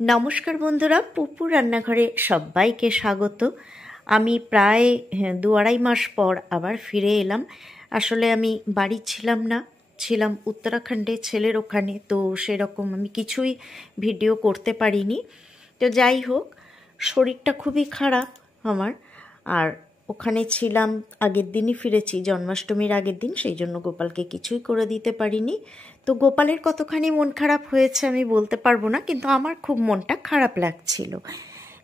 নমস্কার বন্ধুরা, পুপু রান্নাঘরে সবাইকে স্বাগত। আমি প্রায় 2-2.5 মাস পর আবার ফিরে এলাম। আসলে আমি বাড়ি ছিলাম না, ছিলাম উত্তরাখণ্ডে ছেলের ওখানে, তো সেরকম আমি কিছুই ভিডিও করতে পারিনি। তো যাই হোক, শরীরটা খুবই খারাপ আমার, আর ওখানে ছিলাম, আগের দিনই ফিরেছি, জন্মাষ্টমীর আগের দিন, সেই জন্য গোপালকে কিছুই করে দিতে পারিনি। তো গোপালের কতখানি মন খারাপ হয়েছে আমি বলতে পারবো না, কিন্তু আমার খুব মনটা খারাপ লাগছিল।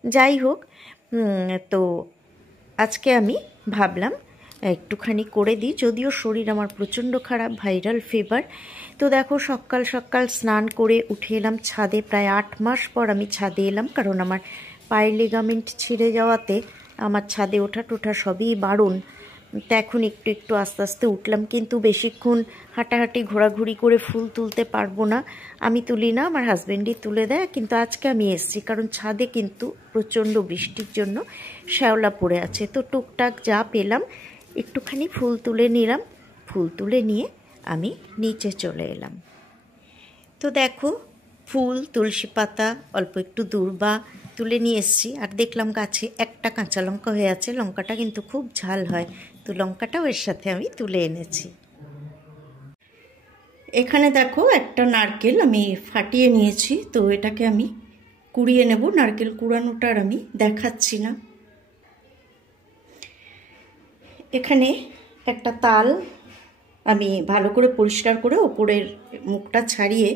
যাই হোক, তো আজকে আমি ভাবলাম একটুখানি করে দিই, যদিও শরীর আমার প্রচণ্ড খারাপ, ভাইরাল ফিভার। তো দেখো, সকাল সকাল স্নান করে উঠে এলাম ছাদে। প্রায় 8 মাস পর আমি ছাদে এলাম, কারণ আমার পায়ের লিগামেন্ট ছিঁড়ে যাওয়াতে আমার ছাদে ওঠা টোঠা সবই বারণ। তো এখন একটু একটু আস্তে আস্তে উঠলাম, কিন্তু বেশিক্ষণ হাঁটাহাঁটি ঘোরাঘুরি করে ফুল তুলতে পারবো না। আমি তুলি না, আমার হাজব্যান্ডই তুলে দেয়। কিন্তু আজকে আমি এসেছি কারণ ছাদে কিন্তু প্রচণ্ড বৃষ্টির জন্য শ্যাওলা পড়ে আছে। তো টুকটাক যা পেলাম একটুখানি ফুল তুলে নিলাম, ফুল তুলে নিয়ে আমি নিচে চলে এলাম। তো দেখো, ফুল, তুলসী পাতা, অল্প একটু দূর্বা তুলে নিয়ে এসেছি। আর দেখলাম গাছে একটা কাঁচা লঙ্কা হয়ে আছে, লঙ্কাটা কিন্তু খুব ঝাল হয়, তো লঙ্কাটাও এর সাথে আমি তুলে এনেছি। এখানে দেখো, একটা নারকেল আমি ফাটিয়ে নিয়েছি, তো এটাকে আমি কুড়িয়ে নেব। নারকেল কুড়ানোটা আর আমি দেখাচ্ছি না। এখানে একটা তাল আমি ভালো করে পরিষ্কার করে ওপরের মুখটা ছাড়িয়ে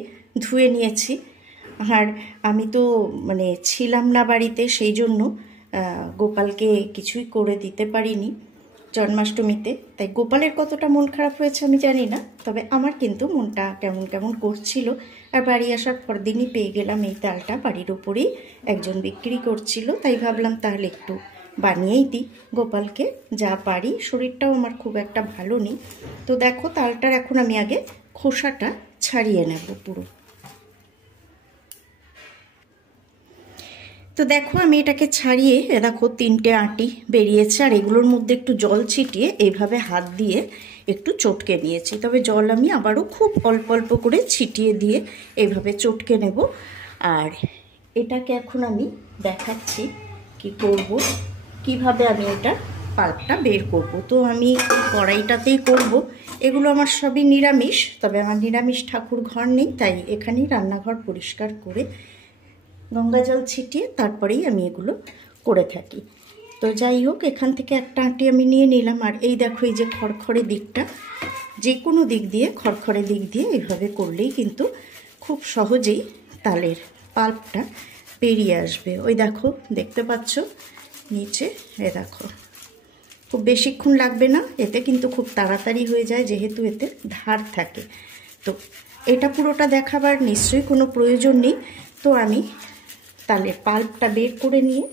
ধুয়ে নিয়েছি। আর আমি তো ছিলাম না বাড়িতে, সেই জন্য গোপালকে কিছুই করে দিতে পারিনি জন্মাষ্টমীতে। তাই গোপালের কতটা মন খারাপ হয়েছে আমি জানি না, তবে আমার কিন্তু মনটা কেমন কেমন করছিল। আর বাড়ি আসার পর দিনই পেয়ে গেলাম এই তালটা, বাড়ির ওপরেই একজন বিক্রি করছিল, তাই ভাবলাম তাহলে একটু বানিয়েই দিই গোপালকে যা পারি। শরীরটাও আমার খুব একটা ভালো নেই। তো দেখো, তালটার এখন আমি আগে খোসাটা ছাড়িয়ে নেব পুরো। তো দেখো, আমি এটাকে ছাড়িয়ে, দেখো 3টে আঁটি বেরিয়েছে, আর এগুলোর মধ্যে একটু জল ছিটিয়ে এইভাবে হাত দিয়ে একটু চটকে নিয়েছি। তবে জল আমি আবারও খুব অল্প অল্প করে ছিটিয়ে দিয়ে এইভাবে চটকে নেব। আর এটাকে এখন আমি দেখাচ্ছি কি করব, কিভাবে আমি এটা পাল্পটা বের করব। তো আমি কড়াইটাতেই করব। এগুলো আমার সবই নিরামিষ, তবে আমার নিরামিষ ঠাকুর ঘর নেই, তাই এখানেই রান্নাঘর পরিষ্কার করে গঙ্গা জল ছিটিয়ে তারপরেই আমি এগুলো করে থাকি। তো যাই হোক, এখান থেকে একটা আঁটি আমি নিয়ে নিলাম। আর এই দেখো, এই যে খড়খড়ে দিকটা, যে কোনো দিক দিয়ে, খড়খড়ে দিক দিয়ে এইভাবে করলেই কিন্তু খুব সহজেই তালের পাল্পটা বেরিয়ে আসবে। ওই দেখো, দেখতে পাচ্ছ নিচে, এ দেখো, খুব বেশিক্ষণ লাগবে না, এতে কিন্তু খুব তাড়াতাড়ি হয়ে যায়, যেহেতু এতে ধার থাকে। তো এটা পুরোটা দেখাবার নিশ্চয়ই কোনো প্রয়োজন নেই। তো আমি তালের পাল্পটা বের করে নিয়ে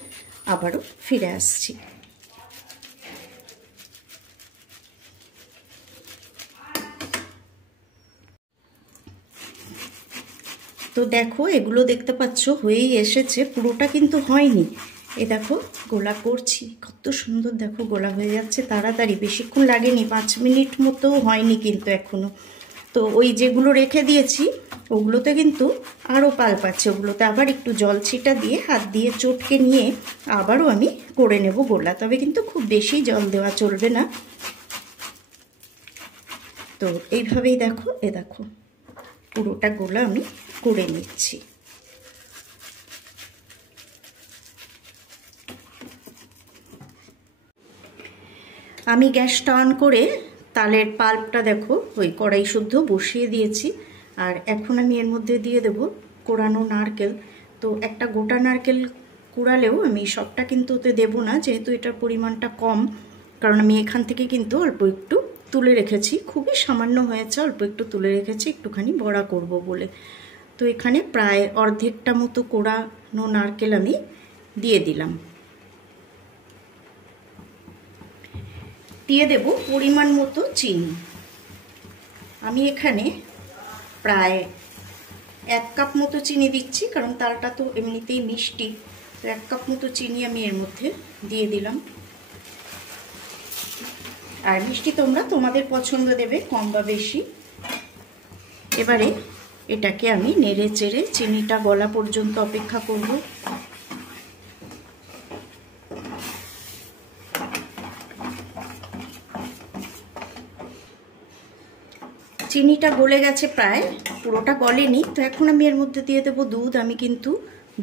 আবারও ফিরে আসছি। তো দেখো, এগুলো দেখতে পাচ্ছ হয়েই এসেছে, পুরোটা কিন্তু হয়নি। এ দেখো, গোলা করছি, কত সুন্দর দেখো গোলা হয়ে যাচ্ছে তাড়াতাড়ি, বেশিক্ষণ লাগেনি, 5 মিনিট মতো হয়নি কিন্তু এখনো। তো ওই যেগুলো রেখে দিয়েছি ওগুলোতে কিন্তু আরও পাল্প আছে, ওগুলোতে আবার একটু জল ছিটা দিয়ে হাত দিয়ে চটকে নিয়ে আবারও আমি করে নেব গোলা। তবে কিন্তু খুব বেশি জল দেওয়া চলবে না। তো এইভাবেই দেখো, এ দেখো পুরোটা গোলা আমি করে নিচ্ছি। আমি গ্যাসটা অন করে তালের পাল্পটা দেখো ওই কড়াই শুদ্ধ বসিয়ে দিয়েছি। আর এখন আমি এর মধ্যে দিয়ে দেব কোড়ানো নারকেল। তো একটা গোটা নারকেল কুড়ালেও আমি সবটা কিন্তু ওতে দেবো না, যেহেতু এটার পরিমাণটা কম, কারণ আমি এখান থেকে কিন্তু অল্প একটু তুলে রেখেছি, খুবই সামান্য হয়েছে, অল্প একটু তুলে রেখেছি একটুখানি বড়া করব বলে। তো এখানে প্রায় অর্ধেকটা মতো কোড়ানো নারকেল আমি দিয়ে দিলাম। দিয়ে দেব পরিমাণ মতো চিনি। আমি এখানে প্রায় 1 কাপ মতো চিনি দিচ্ছি, কারণ তালটা তো এমনিতেই মিষ্টি। তো 1 কাপ মতো চিনি আমি এর মধ্যে দিয়ে দিলাম। আর মিষ্টি তোমরা তোমাদের পছন্দ দেবে, কম বা বেশি। এবারে এটাকে আমি নেড়ে চেড়ে চিনিটা গলা পর্যন্ত অপেক্ষা করব। চিনিটা গলে গেছে, প্রায় পুরোটা গলেনি। তো এখন আমি এর মধ্যে দিয়ে দেবো দুধ। আমি কিন্তু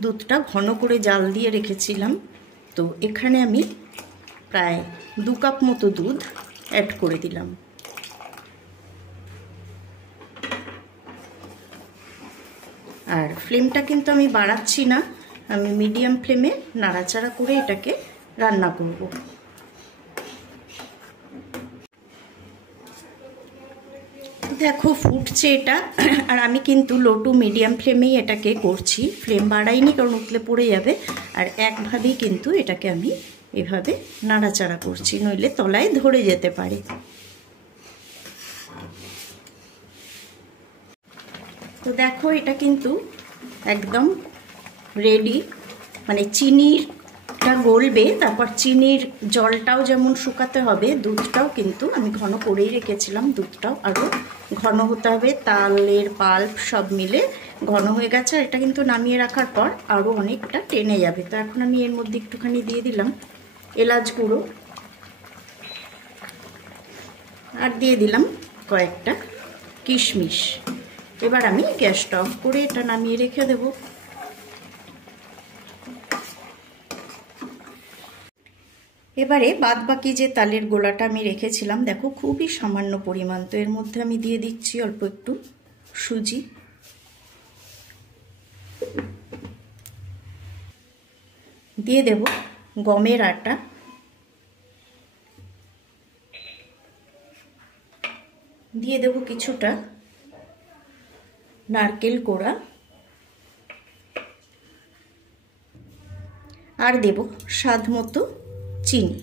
দুধটা ঘন করে জাল দিয়ে রেখেছিলাম। তো এখানে আমি প্রায় 2 কাপ মতো দুধ অ্যাড করে দিলাম। আর ফ্লেমটা কিন্তু আমি বাড়াচ্ছি না, আমি মিডিয়াম ফ্লেমে নাড়াচাড়া করে এটাকে রান্না করব। দেখো ফুটছে এটা, আর আমি কিন্তু লো টু মিডিয়াম ফ্লেমেই এটাকে করছি, ফ্লেম বাড়াইনি কারণ উতলে পড়ে যাবে। আর একভাবেই কিন্তু এটাকে আমি এভাবে নাড়াচাড়া করছি, নইলে তলায় ধরে যেতে পারে। তো দেখো এটা কিন্তু একদম রেডি, মানে চিনিটা গলবে, তারপর চিনির জলটাও যেমন শুকাতে হবে, দুধটাও কিন্তু আমি ঘন করেই রেখেছিলাম, দুধটাও আরও ঘন হতে হবে, তালের পাল্প সব মিলে ঘন হয়ে গেছে। আর এটা কিন্তু নামিয়ে রাখার পর আরও অনেকটা টেনে যাবে। তো এখন আমি এর মধ্যে একটুখানি দিয়ে দিলাম এলাচ গুঁড়ো, আর দিয়ে দিলাম কয়েকটা কিশমিশ। এবার আমি গ্যাসটা অফ করে এটা নামিয়ে রেখে দেব। এবারে বাদ বাকি যে তালের গোলাটা আমি রেখেছিলাম, দেখো খুবই সামান্য পরিমাণ, তো এর মধ্যে আমি দিয়ে দিচ্ছি অল্প একটু সুজি, দিয়ে দেব গমের আটা, দিয়ে দেব কিছুটা নারকেল কোড়া, আর দেব স্বাদ মতো চিনি।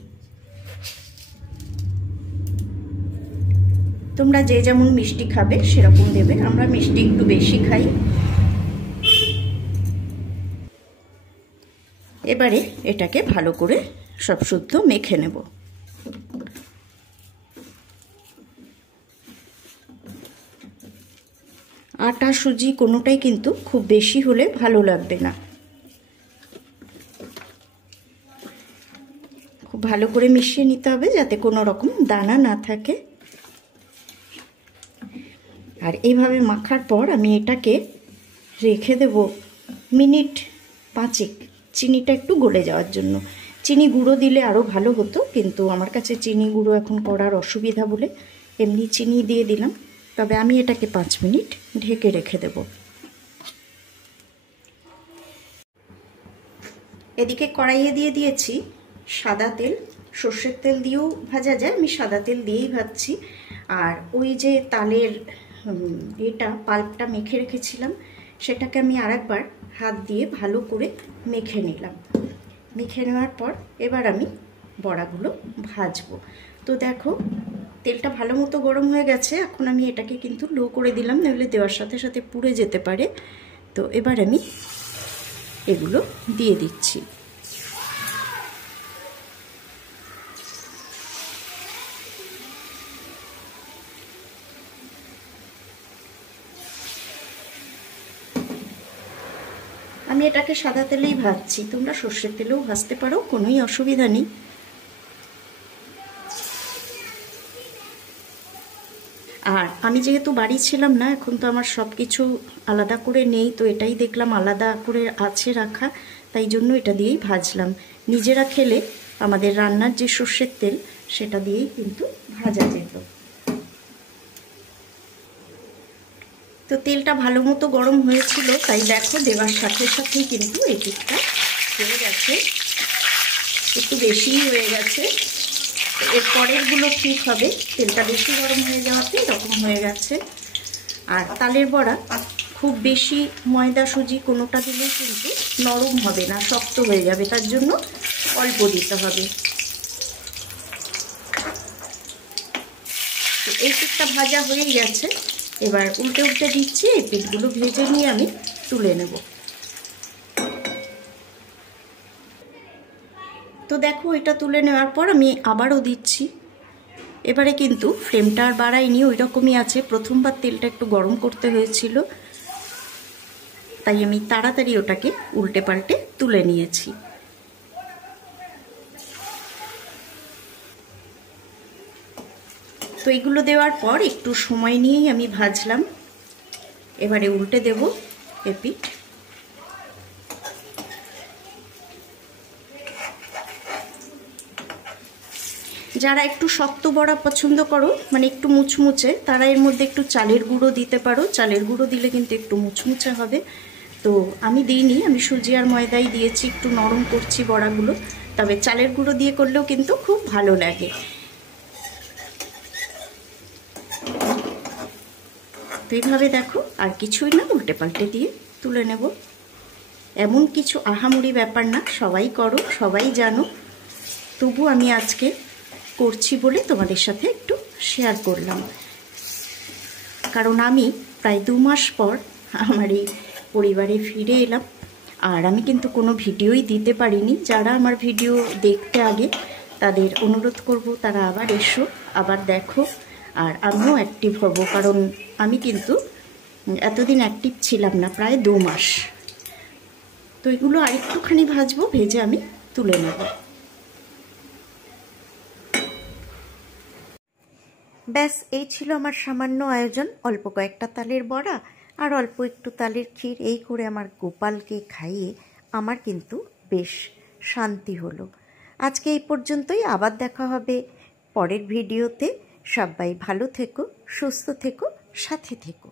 তোমরা যে যেমন মিষ্টি খাবে সেরকম দেবে, আমরা মিষ্টি একটু বেশি খাই। এবারে এটাকে ভালো করে সব শুদ্ধ মেখে নেব। আটা সুজি কোনোটাই কিন্তু খুব বেশি হলে ভালো লাগবে না। খুব ভালো করে মিশিয়ে নিতে হবে যাতে কোনো রকম দানা না থাকে। আর এইভাবে মাখার পর আমি এটাকে রেখে দেব মিনিট 5, চিনিটা একটু গলে যাওয়ার জন্য। চিনি গুঁড়ো দিলে আরও ভালো হতো, কিন্তু আমার কাছে চিনি গুঁড়ো এখন করার অসুবিধা বলে এমনি চিনি দিয়ে দিলাম। তবে আমি এটাকে 5 মিনিট ঢেকে রেখে দেব। এদিকে কড়াইয়ে দিয়ে দিয়েছি সাদা তেল, সর্ষের তেল দিয়েও ভাজা যায়, আমি সাদা তেল দিয়েই ভাজছি। আর ওই যে তালের এটা পাল্পটা মেখে রেখেছিলাম, সেটাকে আমি আরেকবার হাত দিয়ে ভালো করে মেখে নিলাম। মেখে নেওয়ার পর এবার আমি বড়াগুলো ভাজবো। তো দেখো তেলটা ভালো মতো গরম হয়ে গেছে, এখন আমি এটাকে কিন্তু লো করে দিলাম, নাহলে দেওয়ার সাথে সাথে পুড়ে যেতে পারে। তো এবার আমি এগুলো দিয়ে দিচ্ছি। আমি এটাকে সাদা তেলেই ভাজছি, তোমরা সর্ষের তেলেও ভাজতে পারো, কোনোই অসুবিধা নেই। আর আমি যেহেতু বাড়ি ছিলাম না, এখন তো আমার সব কিছু আলাদা করে নেই, তো এটাই দেখলাম আলাদা করে আছে রাখা, তাই জন্য এটা দিয়েই ভাজলাম। নিজেরা খেলে আমাদের রান্নার যে সর্ষের তেল সেটা দিয়েই কিন্তু ভাজা যেত। তো তেলটা ভালো মতো গরম হয়েছিল, তাই দেখো দেওয়ার সাথে সাথেই কিন্তু এই দিকটা হয়ে গেছে, একটু বেশিই হয়ে গেছে। এর পরেরগুলো ঠিক হবে, তেলটা বেশি গরম হয়ে যাওয়াতে এরকম হয়ে গেছে। আর তালের বড়া খুব বেশি ময়দা সুজি কোনোটা দিলেই কিন্তু নরম হবে না, শক্ত হয়ে যাবে, তার জন্য অল্প দিতে হবে। তো এই পিঠটা ভাজা হয়ে গেছে, এবার উল্টে উল্টে দিচ্ছি, এই পিঠগুলো ভেজে নিয়ে আমি তুলে নেব। তো দেখো এটা তুলে নেওয়ার পর আমি আবারও দিচ্ছি। এবারে কিন্তু ফ্লেমটা আর বাড়াইনি, ওই রকমই আছে। প্রথমবার তেলটা একটু গরম করতে হয়েছিল, তাই আমি তাড়াতাড়ি ওটাকে উল্টে পাল্টে তুলে নিয়েছি। তো এগুলো দেওয়ার পর একটু সময় নিয়েই আমি ভাজলাম। এবারে উল্টে দেব এপিঠ। যারা একটু শক্ত বড়া পছন্দ করো, মানে একটু মুচমুচে, তারা এর মধ্যে একটু চালের গুঁড়ো দিতে পারো। চালের গুঁড়ো দিলে কিন্তু একটু মুচমুচে হবে। তো আমি দিইনি, আমি সুজি আর ময়দাই দিয়েছি, একটু নরম করছি বড়াগুলো। তবে চালের গুঁড়ো দিয়ে করলেও কিন্তু খুব ভালো লাগে। তো এইভাবে দেখো, আর কিছুই না, উল্টে পাল্টে দিয়ে তুলে নেব। এমন কিছু আহামরি ব্যাপার না, সবাই করো, সবাই জানো। তবু আমি আজকে করছি বলে তোমাদের সাথে একটু শেয়ার করলাম। কারণ আমি প্রায় 2 মাস পর আমার এই পরিবারে ফিরে এলাম, আর আমি কিন্তু কোনো ভিডিওই দিতে পারিনি। যারা আমার ভিডিও দেখতে আগে, তাদের অনুরোধ করব তারা আবার এসো, আবার দেখো, আর আমিও অ্যাক্টিভ হব। কারণ আমি কিন্তু এতদিন অ্যাক্টিভ ছিলাম না, প্রায় 2 মাস। তো এগুলো আরেকটুখানি ভাজবো, ভেজে আমি তুলে নেব। ব্যাস, এই ছিল আমার সামান্য আয়োজন। অল্প কয়েকটা তালের বড়া আর অল্প একটু তালের ক্ষীর, এই করে আমার গোপালকে খাইয়ে আমার কিন্তু বেশ শান্তি হলো। আজকে এই পর্যন্তই, আবার দেখা হবে পরের ভিডিওতে। সবাই ভালো থেকো, সুস্থ থেকো, সাথে থেকো।